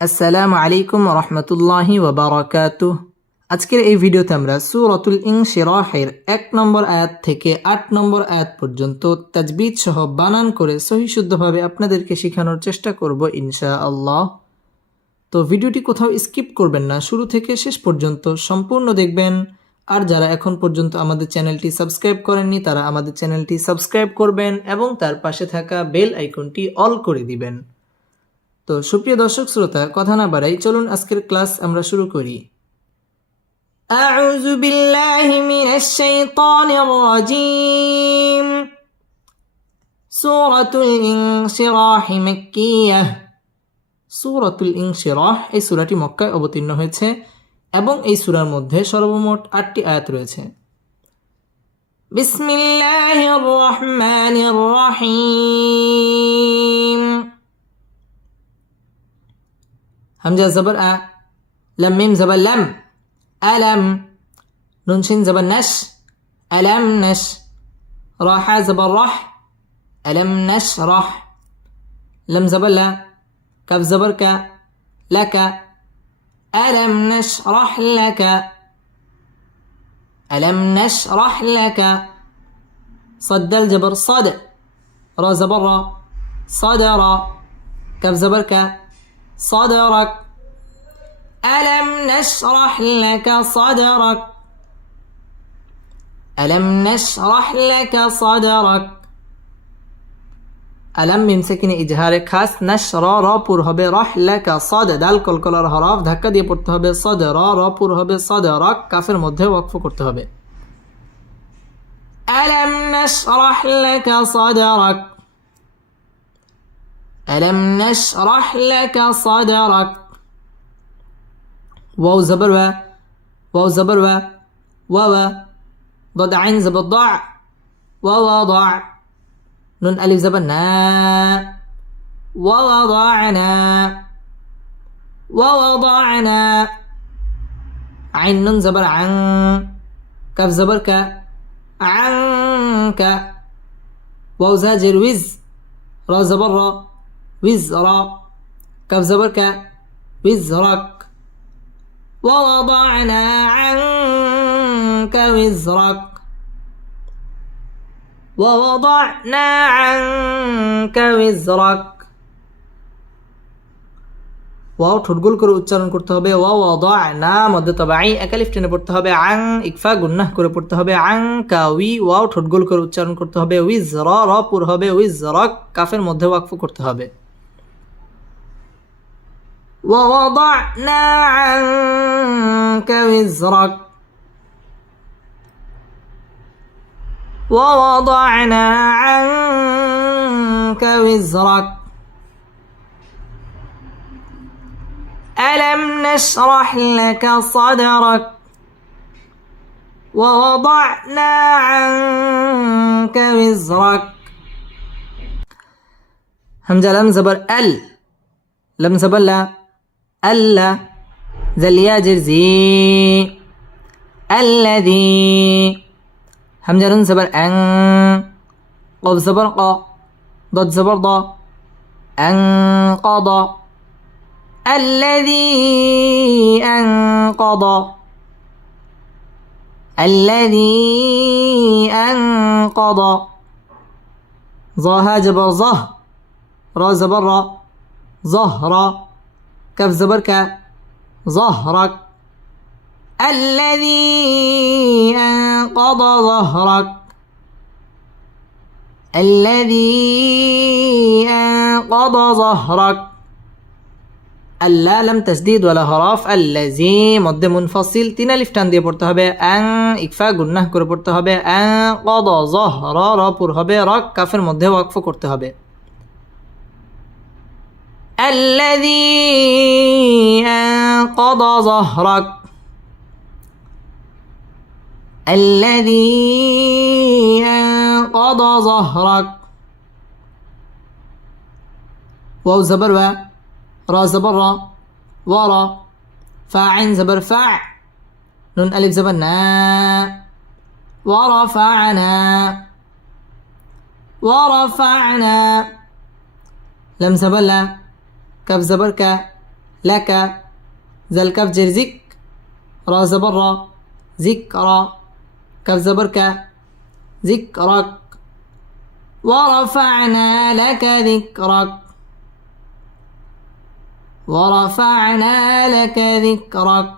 আসসালামু আলাইকুম রহমতুল্লাহি ওবরাকাতু আজকের এই ভিডিওতে আমরা সুরতুল ইং শিরাহের এক নম্বর আয়াত থেকে আট নম্বর আয়াত পর্যন্ত তাজবিদ সহ বানান করে সহিশুদ্ধভাবে আপনাদেরকে শেখানোর চেষ্টা করব ইনশা আল্লাহ তো ভিডিওটি কোথাও স্কিপ করবেন না, শুরু থেকে শেষ পর্যন্ত সম্পূর্ণ দেখবেন। আর যারা এখন পর্যন্ত আমাদের চ্যানেলটি সাবস্ক্রাইব করেননি, তারা আমাদের চ্যানেলটি সাবস্ক্রাইব করবেন এবং তার পাশে থাকা বেল আইকনটি অল করে দিবেন। তো সুপ্রিয় দর্শক শ্রোতা কথা না বাড়াই চলুন আজকের ক্লাস আমরা শুরু করি أعوذ بالله من الشيطان الرجيم سورة الانشراح مكية সুরাতুল ইনশিরাহ এই সূরাটি মক্কায় অবতীর্ণ হয়েছে এবং এই সূরার মধ্যে সর্বমোট আটটি আয়াত রয়েছে বিসমিল্লাহির রহমানির রহিম همزة زبر أ لم ميم زبر لم. ألم نون شين زبر نش. ألم نش. راح. زبر رح ألم نشرح لم زبر لا. كف زبر ك. لك. ألم نشرح لك. ألم نشرح لك. صد الجبر صد را زبر صدر كف زبر ك. صدرك ألم نشرح لك صدرك ألم نشرح لك صدرك আলাম মিম সেকিনে ইজহারে খাস নাশ র র পুর হবে রহ লেকা সদ দাল কলকলার হরফ ধাক্কা দিয়ে পড়তে হবে সদ র র পুর হবে সদ রক কাফের মধ্যে ওয়াকফ করতে হবে আলাম নাশরাহ লাকা সাদরাক ألم نشرح لك صدرك؟ واو زبر واو زبر واو ضد عين زبر ضع ووضع نون ألف زبر نا. ووضعنا ووضعنا عين نون زبر عن. كف زبر ك. عنك واو زاجر وز. را زبر را. وزرا كف زبر ك وزرك ووضعنا عنك وزرك ووضعنا عنك وزرك ওয়াও ঠোঁটগোল করে উচ্চারণ করতে হবে ওয়া ওয়া না মধ্যে তবে আই একালিফ টেনে পড়তে হবে আং ইকফা গুন্নাহ করে পড়তে হবে আং কা উই ওয়াও ঠোঁটগোল করে উচ্চারণ করতে হবে উইজ র র পুর হবে উইজ রক কাফের মধ্যে ওয়াকফ করতে হবে ووضعنا عنك وزرك. ووضعنا عنك وزرك. ألم نشرح لك صدرك؟ ووضعنا عنك وزرك. همزة لم زبر ال. لم زبر لا. ألا ذا الياجر زي الذي همزة زبر أن. قف زبر قا. ضد زبر ضا. أنقض الذي أنقض الذي أنقض ظاها جبر ظه. را زبر را. ظهر كف زبر ك ظهرك الذي أنقض ظهرك الذي أنقض ظهرك আল্লাহ লাম তসদিদ ওয়ালা হরফ আল্লাজি মধ্যে মুনফসিল তিন আলিফ টান দিয়ে পড়তে হবে আং ইকফা গুন্নাহ করে পড়তে হবে আং কদ জহ র র পুর হবে রক কাফের মধ্যে ওয়াকফ করতে হবে الذي أنقض ظهرك. الذي أنقض ظهرك. واو زبر و را زبر را ورا فاعن زبر فاع نون ألف زبر نا ورفعنا ورفعنا لم زبر لا. كف زبر ك লাকা জাল কাফ জের জিক র জবর র জিক র কাফ জবর কা জিক রক ورفعنا لك ذكرك ورفعنا لك ذكرك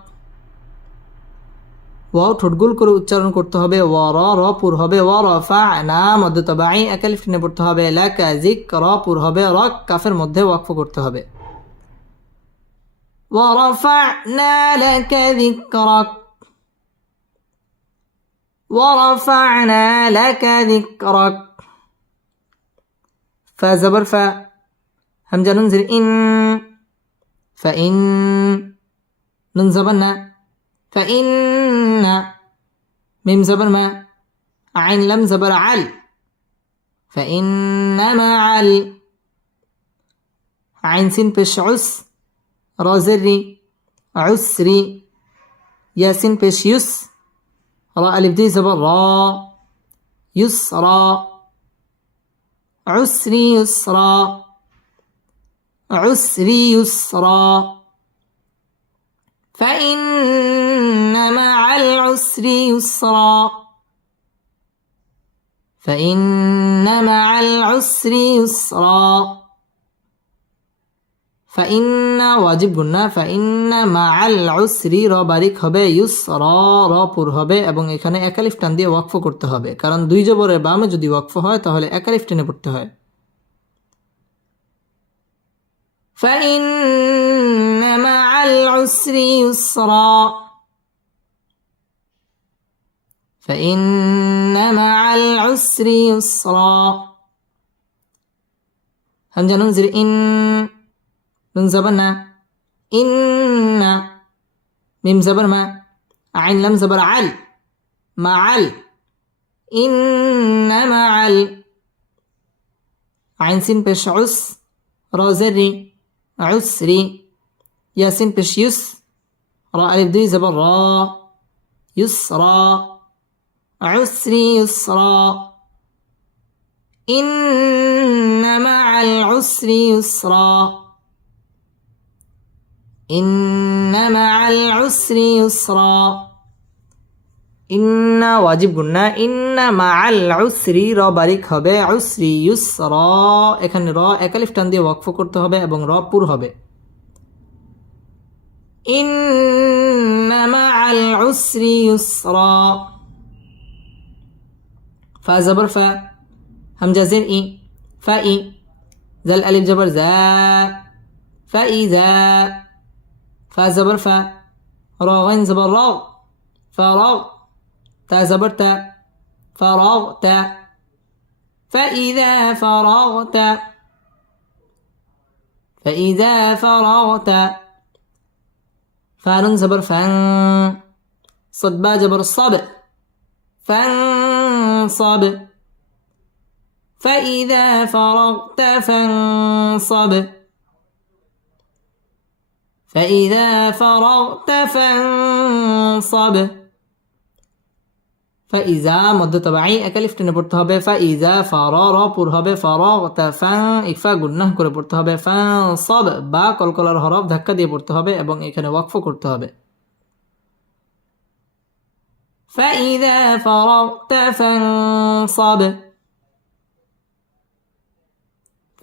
ওয়াও ঠোঁটগুল করে উচ্চারণ করতে হবে ও র র পুর হবে ও রফা না মধ্য তবাই একালিফ টেনে পড়তে হবে লাকা জিক র পুর হবে রক কাফের মধ্যে ওয়াকফ করতে হবে ورفعنا لك ذكرك. ورفعنا لك ذكرك. فزبر ف همزة ننزل إن. فإن ننزبنا فإن ميم زبر ما. عين لم زبر عل. فإن مع ال عين سين بش عس. رازري عسري ياسين بش يس را ألف دي زبر را يسرى عسري يسرى عسري يسرى فإن مع العسر يسرا. فإن مع العسر يسرا. فإن واجب গুন্না فإن مع العسر র বারিক হবে ইউসরা র পুর হবে এবং এখানে একালিফ টান দিয়ে ওয়াকফ করতে হবে কারণ দুই জবরের বামে যদি ওয়াকফ হয় তাহলে একালিফ টেনে পড়তে হয় فإن مع العسر يسرا فإن مع العسر يسرا همزة ننزل إن من زبرنا. إن ميم زبر ما عين لم زبر عل مع ال إن مع ال عين سين بش عس رازري عسري. ياسين بش يس را ألف دي زبر را. يسرى عسري يسرى إن مع العسر يسرا. ইন্না উসরি ইউসরা ইন্না ওয়াজিব গুন্না ইন্না মা আল উসরি, র বারিক হবে উসরি ইউস র এখানে র একালিফ টান দিয়ে ওয়াকফ করতে হবে এবং র পুর হবে। ইন্না মা আল উসরি। ইউসর ফা জবর ফা, হামজা জের ই, ফা ই, জাল আলিফ জবর জা, ফা ই জা। فا زبر فا را غين زبر راغ فراغ تا زبر تا فإذا فرغت فإذا فرغت فان زبر فأن صد با جبر الصب فانصب فإذا فرغت فانصب فإذا فرغت فانصب ফাইজা মধ্য তবাই একালিফ টেনে পড়তে হবে ফাইজা ফার র পুর হবে ফার ফাং ইফা গুন্নাহ করে পড়তে হবে ফাং সব বা কলকলার হরফ ধাক্কা দিয়ে পড়তে হবে এবং এখানে ওয়াকফ করতে হবে فإذا فرغت فانصب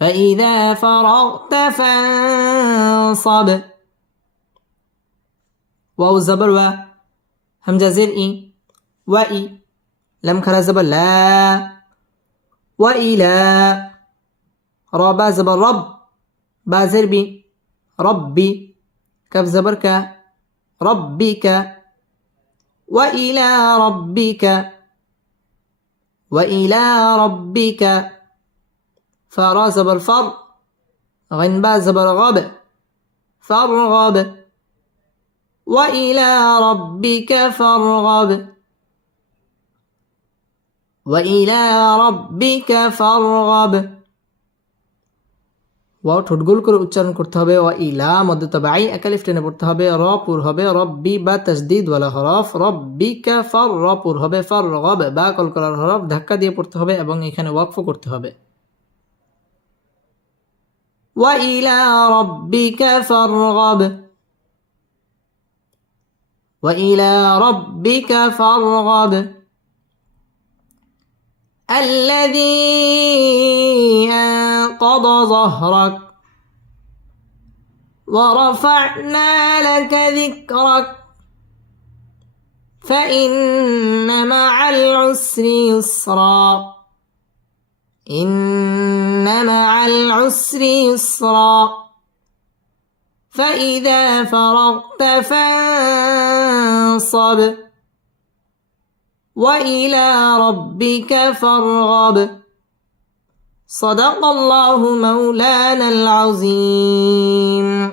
فإذا فرغت فانصب واو الزبر و همزة زر إي وإي لم خلا زبر لا وإلى را با زبر رب با زر بي ربي كف زبر ك ربك وإلى ربك وإلى ربك فرا زبر فر غن با زبر غب فارغب وإلى ربك فارغب وإلى ربك فارغب ওয়াও ঠোঁটগুল করে উচ্চারণ করতে হবে ওয়া ইলা মধ্য তবাই একালিফ টেনে পড়তে হবে র পুর হবে রব্বি বা তাসদিদ ওয়ালা হরফ রব্বিকা ফর র পুর হবে ফর রগব বা কলকলার হরফ ধাক্কা দিয়ে পড়তে হবে এবং এখানে ওয়াকফ করতে হবে وإلى ربك فارغب وإلى ربك فارغب. الذي أنقض ظهرك ورفعنا لك ذكرك. فإن مع العسر يسرا. إن مع العسر يسرا. فإذا فرغت فانصب. وإلى ربك فارغب. صدق الله مولانا العظيم.